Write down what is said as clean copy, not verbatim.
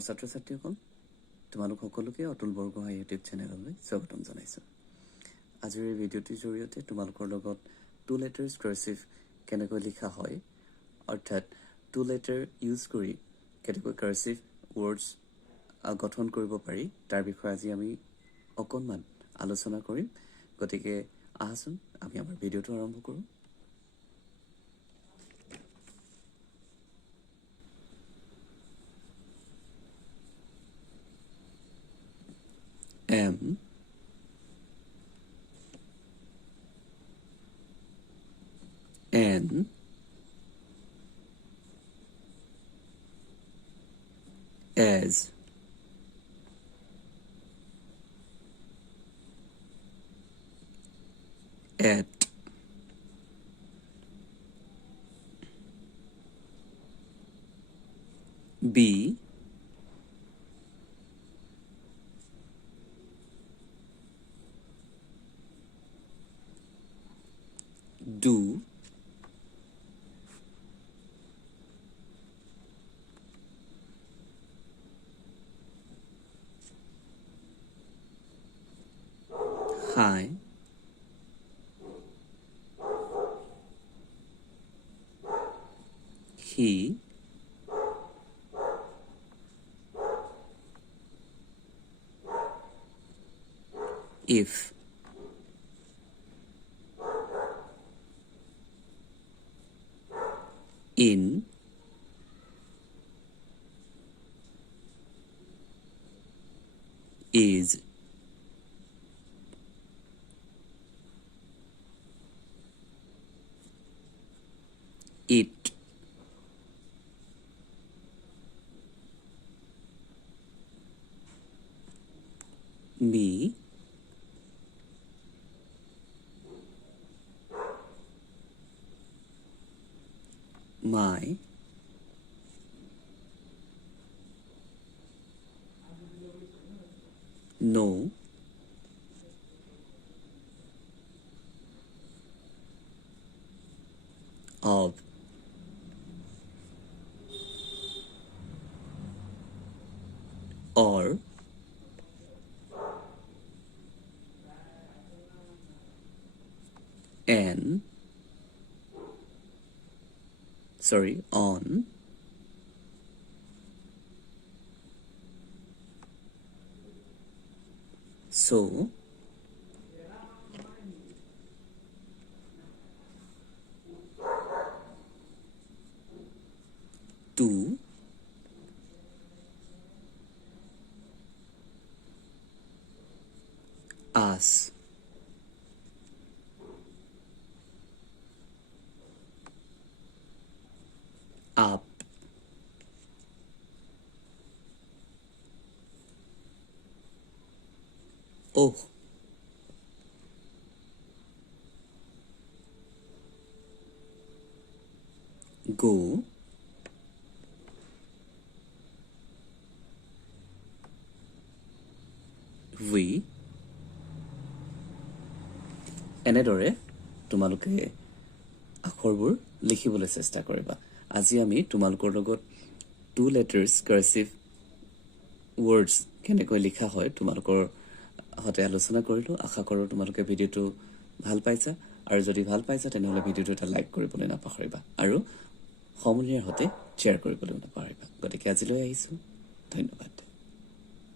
মৰমৰ ছাত্ৰ-ছাত্ৰীসকল তোমালোক সকলোকে অতুল বৰগোহাঁই ইউটিউব চেনেললৈ স্বাগতম জনাইছোঁ। আজিৰ এই ভিডিঅ'টিৰ জৰিয়তে তোমালোকৰ লগত টু লেটাৰ্ছ কাৰ্চিভ কেনেকৈ লিখা হয় অৰ্থাৎ টু লেটাৰ ইউজ কৰি কেনেকৈ কাৰ্চিভ ৱৰ্ডছ গঠন কৰিব পাৰি তাৰ বিষয়ে আজি আমি অকণমান আলোচনা কৰিম। গতিকে আহাচোন আমি আমাৰ ভিডিঅ'টো আৰম্ভ কৰোঁ। M N as at B do hi he if in is it me my no of or on so to us up oh go we এনেদৰে তোমালোকে আখৰবোৰ লিখিবলৈ চেষ্টা কৰিবা। আজি আমি তোমালোকৰ লগত টু লেটাৰ্ছ কাৰ্চিভ ৱৰ্ডছ কেনেকৈ লিখা হয় তোমালোকৰ সৈতে আলোচনা কৰিলোঁ। আশা কৰোঁ তোমালোকে ভিডিঅ'টো ভাল পাইছা, আৰু যদি ভাল পাইছা তেনেহ'লে ভিডিঅ'টো এটা লাইক কৰিবলৈ নাপাহৰিবা আৰু সমনীয়াৰ সৈতে শ্বেয়াৰ কৰিবলৈ নাপাহৰিবা। গতিকে আজিলৈ আহিছোঁ, ধন্যবাদ।